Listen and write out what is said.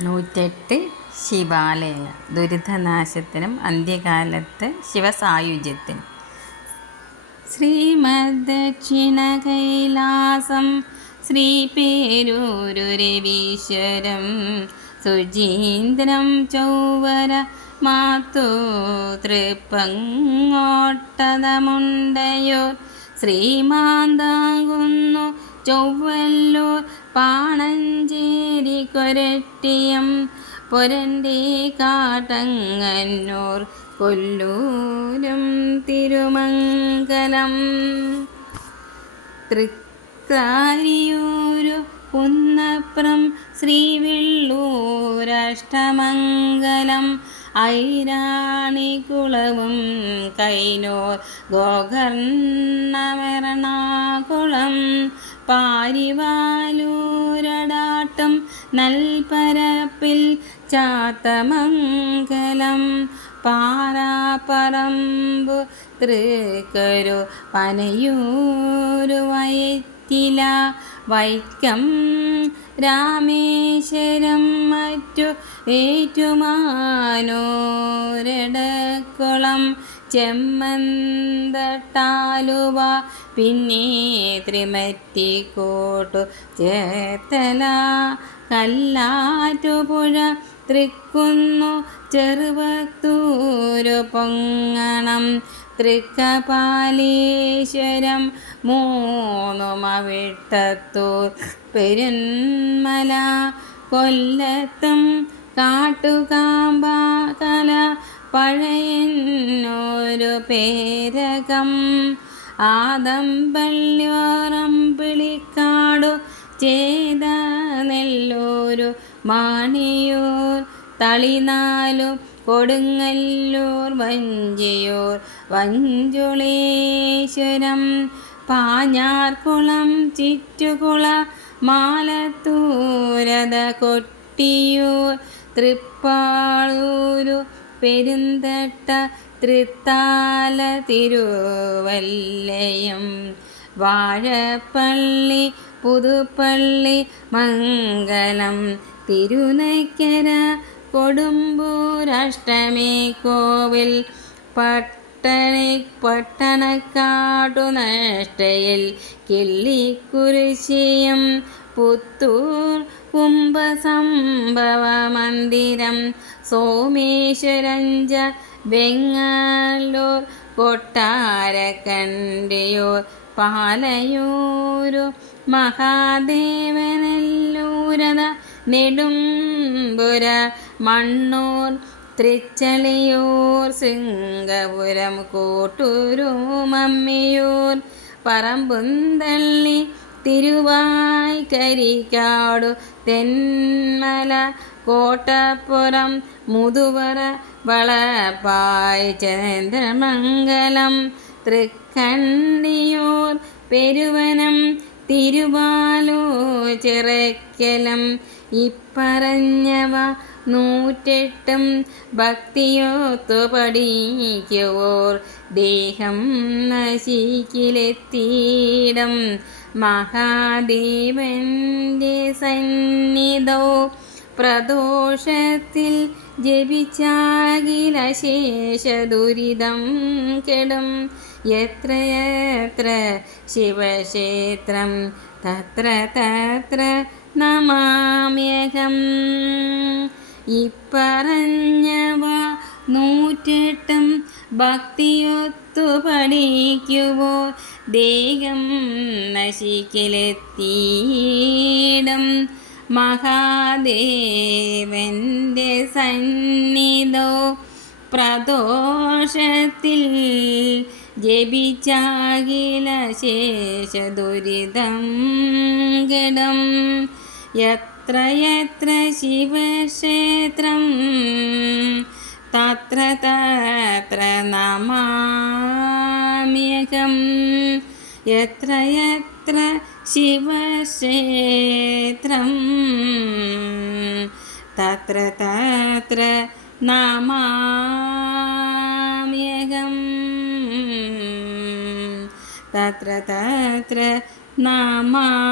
നൂറ്റെട്ട് ശിവാലയങ്ങൾ. ദുരിതനാശത്തിനും അന്ത്യകാലത്ത് ശിവസായുജ്യത്തിനും. ശ്രീമദ്ദക്ഷിണ കൈലാസം ശ്രീപേരൂരു രവീശ്വരം സുജീന്ദ്രം ചൗവര മാത്തു തൃപ്പങ്ങോട്ടതമുണ്ടയോ? ശ്രീമാന്താകുന്നു ചൊവ്വല്ലൂർ പാണഞ്ചേരി കൊരട്ടിയം പൊരന്റെ കാട്ടങ്ങന്നൂർ കൊല്ലൂരും തിരുമംഗലം. തൃക്കാരിയൂരു കുന്നപ്രം ശ്രീവിള്ളൂരഷ്ടമംഗലം. ഐരാണികുളവും കൈനൂർ ഗോകർണമെറണാകുളം. പാരിവാലൂരടാട്ടം നൽപരപ്പിൽ ചാത്തമംഗലം പാറാപ്പറമ്പു തൃക്കരു പനയൂരു വയറ്റില വൈക്കം രാമേശ്വരം മറ്റു ഏറ്റുമാനോരടക്കുളം ചെമ്മന്തട്ടാലുവ പിന്നെ ത്രിമറ്റിക്കോട്ടു ചേത്തല. കല്ലാറ്റുപുഴ തൃക്കുന്നു ചെറുവത്തൂരു പൊങ്ങണം. തൃക്കപാലീശ്വരം മൂന്നുമവിട്ടത്തൂർ പെരുന്മല കൊല്ലത്തും കാട്ടുകാമ്പാകല പഴയന്നൊരു പേരകം. ആദമ്പള്ളിയോറമ്പിളിക്കാടു ചെയ്ത നെല്ലൂരു മാണിയൂർ. തളിനാലു കൊടുങ്ങല്ലൂർ വഞ്ചിയൂർ. വഞ്ചുളേശ്വരം പാഞ്ഞാർക്കുളം ചിറ്റുകുള മാലത്തൂരത കൊട്ടിയൂർ. തൃപ്പാളൂരു പെരുന്തട്ട തൃത്താല തിരുവല്ലയം. വാഴപ്പള്ളി പുതുപ്പള്ളി മംഗലം. തിരുനക്കര കൊടുമ്പൂരഷ്ടമി കോവിൽ. പട്ടണി പട്ടണക്കാടു കിള്ളിക്കുരിശിയും പുത്തൂർ കുംഭസംഭവ മന്ദിരം സോമേശ്വരഞ്ച ബെങ്ങാലൂർ കൊട്ടാരക്കണ്ടിയൂർ പാലയൂരു മഹാദേവനല്ലൂരത നെടുമ്പുര മണ്ണൂർ തൃച്ചളിയൂർ ശൃംഗപുരം കോട്ടൂരുമമ്മിയൂർ പറമ്പുന്തള്ളി തിരുവായ്ക്കരിക്കാടു തെന്മല കോട്ടപ്പുറം മുതുവറ വളപ്പായ് ചന്ദ്രമംഗലം തൃക്കണ്ണിയൂർ പെരുവനം തിരുവാലൂ ചിറയ്ക്കലം ഇപ്പറഞ്ഞവ നൂറ്റെട്ടും ഭക്തിയോത്തു പഠിക്കുവോർ ദേഹം നശിക്കിലെത്തിയിടം മഹാദേവന്റെ സന്നിധോ പ്രദോഷത്തിൽ ജപിച്ചാകില ദുരിതം കെടും. എത്രയത്ര ശിവക്ഷേത്രം തത്ര തത്ര നമാമ്യഹം. ഇപ്പറഞ്ഞവ നൂറ്റെട്ടും ഭക്തിയൊത്തു പഠിക്കുവോ ദേഹം നശിക്കലെത്തിയിടം. മഹാദേവന്റെ സന്നിധോ പ്രദോഷത്തിൽ ജപിച്ചാകില ശേഷ ദുരിതം ഗടം യത്ര യത്ര ശിവക്ഷേത്രം തത്ര തത്ര നമാമ്യകം എത്ര എത്ര ശിവക്ഷേത്രം. തത്ര തത്ര നമാമ്യകം തത്ര തത്ര നമാമ്യകം